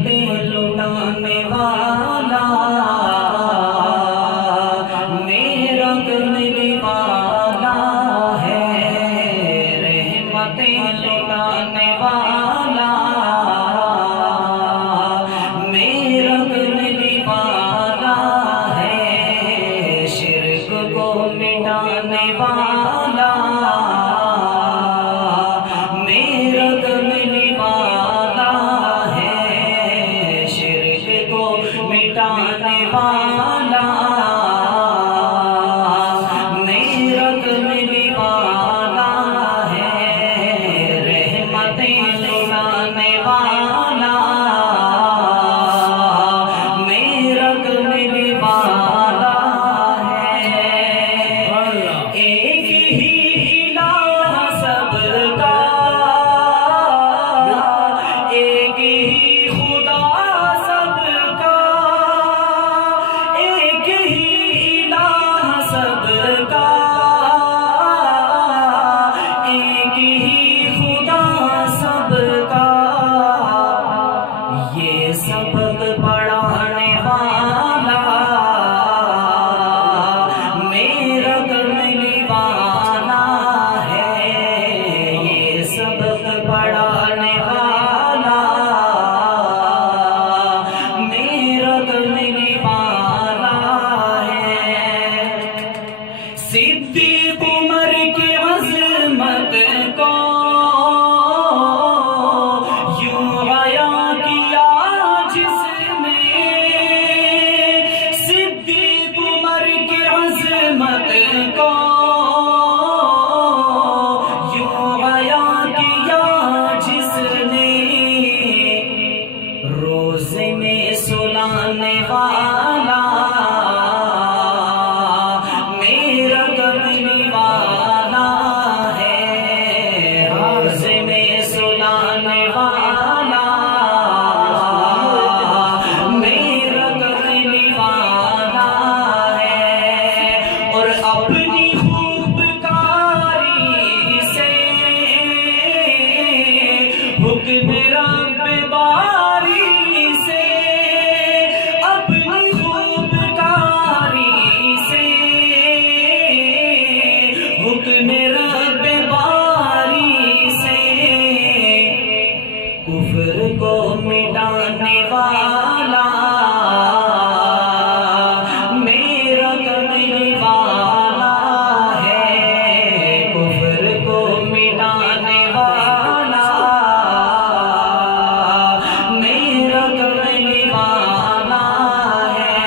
رحمتیں لٹانے والا میرا کرنے والا ہے، رحمتیں لٹانے والا میرا کرنے والا ہے، شرک کو مٹانے والا میرا کرنے والا ہے، شرک کو مٹانے والا میرا کرنے والا ہے، رحمتیں لٹانے والا میرا کرنے والا ہے۔ ایک ہی الہ سب کا، ایک ہی خدا سب کا، ایک ہی الہ سب کا، ایک ہی خدا سب کا، یہ سبق پڑھانے والا میرا کرنے والا ہے، یہ سبق پڑھانے والا میرا کرنے والا ہے۔ صدیق عمر کی عظمت کو یوں بیاں کیا جس نے، صدیق عمر کی عظمت کو یوں بیاں کیا جس نے، روزے میں سلانے والا میرا کرنے والا ہے، روزے میں سلانے والا میرا کرنے والا ہے، اور اپنی خوب کاری سے حکم رب باری سے، اپنی خوب کاری سے حکم رب باری سے، کفر کو مٹانے والا میرا کرنے والا ہے، کفر کو مٹانے والا میرا کرنے والا ہے،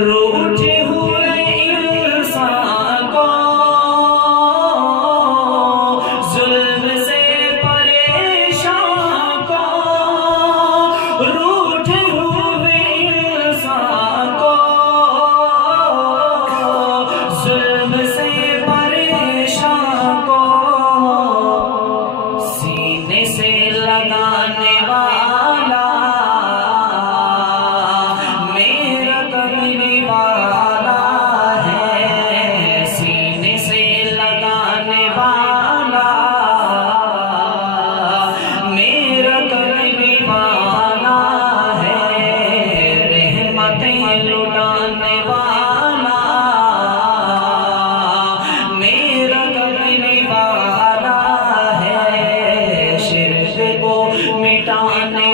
روٹھے ہوئے انسان کو ظلم سے پریشان کو، روٹھے ہوئے انسان کو ظلم سے پریشان کو، سینے سے لگانے والا میرا کرنے والا ہے، سینے سے لگانے والا میرا کرنے والا ہے، رحمتیں لٹانے والا میرا کرنے والا ہے، شرک کو مٹانے